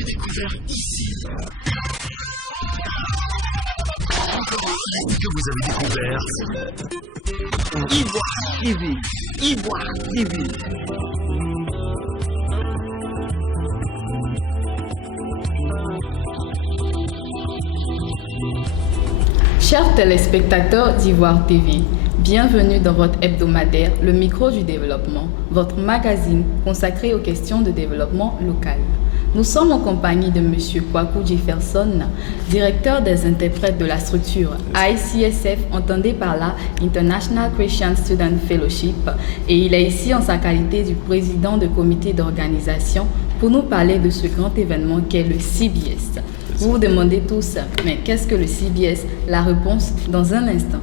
avez découvert ici. Encore un que vous avez découvert. Ivoire TV. Ivoire TV. Chers téléspectateurs d'Ivoire TV, bienvenue dans votre hebdomadaire Le Micro du Développement, votre magazine consacré aux questions de développement local. Nous sommes en compagnie de M. Kwaku Jefferson, directeur des interprètes de la structure ICSF, entendez par là International Christian Student Fellowship, et il est ici en sa qualité du président du comité d'organisation pour nous parler de ce grand événement qu'est le CBS. Vous vous demandez tous, mais qu'est-ce que le CBS? La réponse dans un instant.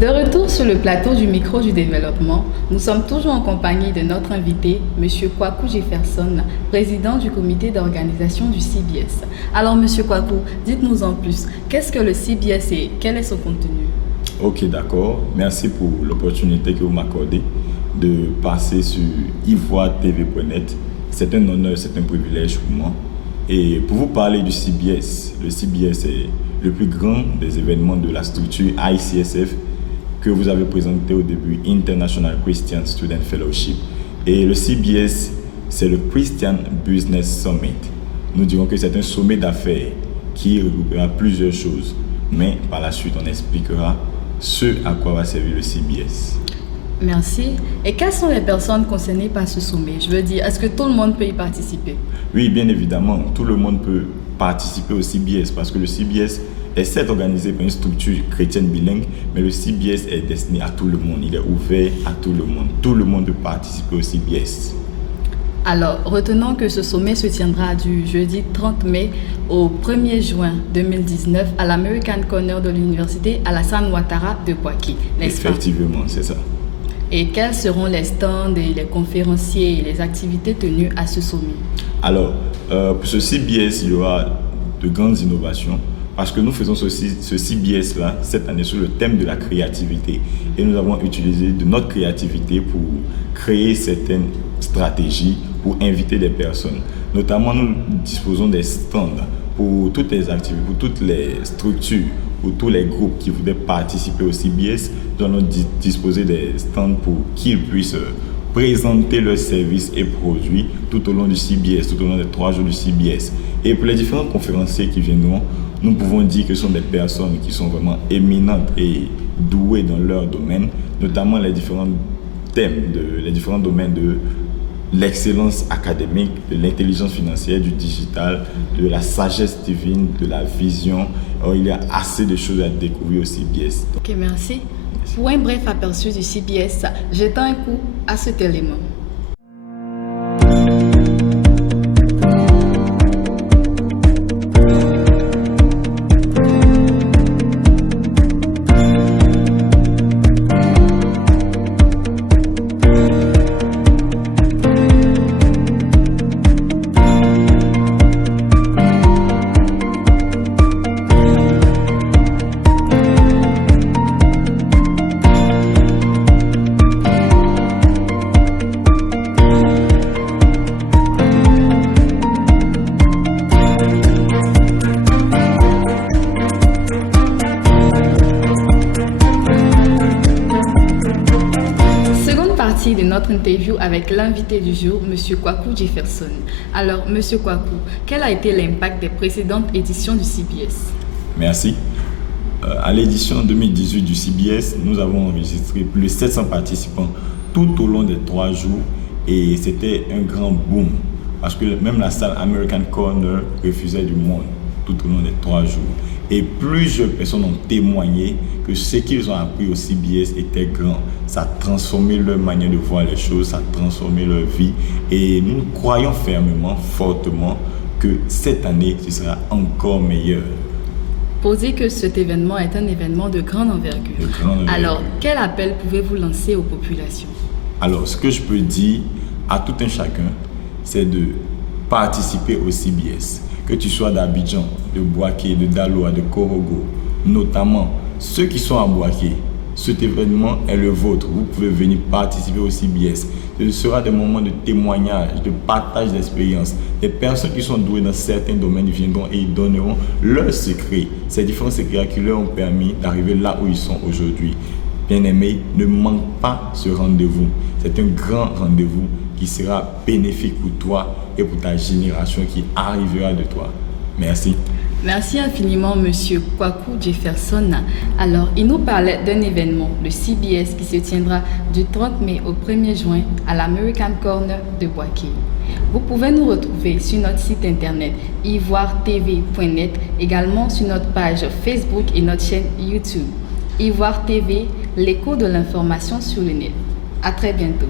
De retour sur le plateau du micro du développement, nous sommes toujours en compagnie de notre invité, M. Kwaku Jefferson, président du comité d'organisation du CBS. Alors, M. Kwaku, dites-nous en plus, qu'est-ce que le CBS et quel est son contenu? Ok, d'accord. Merci pour l'opportunité que vous m'accordez de passer sur ivoiretv.net. C'est un honneur, c'est un privilège pour moi. Et pour vous parler du CBS, le CBS est le plus grand des événements de la structure ICSF que vous avez présenté au début, International Christian Student Fellowship. Et le CBS, c'est le Christian Business Summit. Nous dirons que c'est un sommet d'affaires qui regroupera plusieurs choses. Mais par la suite, on expliquera ce à quoi va servir le CBS. Merci. Et quelles sont les personnes concernées par ce sommet? Je veux dire, est-ce que tout le monde peut y participer? Oui, bien évidemment, tout le monde peut participer au CBS parce que le CBS est certes organisé par une structure chrétienne bilingue, mais le CBS est destiné à tout le monde. Il est ouvert à tout le monde. Tout le monde peut participer au CBS. Alors, retenons que ce sommet se tiendra du jeudi 30 mai au 1er juin 2019 à l'American Corner de l'Université Alassane Ouattara de Bouaké, n'est-ce pas? Effectivement, c'est ça. Et quels seront les stands et les conférenciers et les activités tenues à ce sommet? Alors, pour ce CBS, il y aura de grandes innovations parce que nous faisons ce CBS-là cette année sur le thème de la créativité. Et nous avons utilisé de notre créativité pour créer certaines stratégies, pour inviter des personnes. Notamment, nous disposons des stands pour toutes les activités, pour toutes les structures, pour tous les groupes qui voudraient participer au CBS. Nous allons disposer des stands pour qu'ils puissent présenter leurs services et produits tout au long du CBS, tout au long des 3 jours du CBS. Et pour les différents conférenciers qui viendront, nous pouvons dire que ce sont des personnes qui sont vraiment éminentes et douées dans leur domaine, notamment les différents thèmes, les différents domaines de l'excellence académique, de l'intelligence financière, du digital, de la sagesse divine, de la vision. Alors, il y a assez de choses à découvrir au CBS. Ok, merci. Pour un bref aperçu du CBS, jetons un coup à cet élément. De notre interview avec l'invité du jour, M. Kwaku Jefferson. Alors, M. Kwaku, quel a été l'impact des précédentes éditions du CBS? Merci. À l'édition 2018 du CBS, nous avons enregistré plus de 700 participants tout au long des 3 jours et c'était un grand boom parce que même la salle American Corner refusait du monde tout au long des 3 jours. Et plusieurs personnes ont témoigné que ce qu'ils ont appris au CBS était grand. Ça a transformé leur manière de voir les choses, ça a transformé leur vie. Et nous croyons fermement, fortement, que cette année, ce sera encore meilleur. pour dire que cet événement est un événement de grande envergure. Alors, quel appel pouvez-vous lancer aux populations? Alors, ce que je peux dire à tout un chacun, c'est de participer au CBS. Que tu sois d'Abidjan, de Boaké, de Daloa, de Korogo, notamment ceux qui sont à Boaké, cet événement est le vôtre. Vous pouvez venir participer au CBS. Ce sera des moments de témoignage, de partage d'expérience. Des personnes qui sont douées dans certains domaines viendront et ils donneront leurs secrets. Ces différents secrets qui leur ont permis d'arriver là où ils sont aujourd'hui. Bien-aimés, ne manque pas ce rendez-vous. C'est un grand rendez-vous qui sera bénéfique pour toi et pour ta génération qui arrivera de toi. Merci. Merci infiniment, Monsieur Kwaku Jefferson. Alors, il nous parlait d'un événement, le CBS, qui se tiendra du 30 mai au 1er juin à l'American Corner de Boaké. Vous pouvez nous retrouver sur notre site internet ivoiretv.net, également sur notre page Facebook et notre chaîne YouTube. Ivoire TV, l'écho de l'information sur le net. À très bientôt.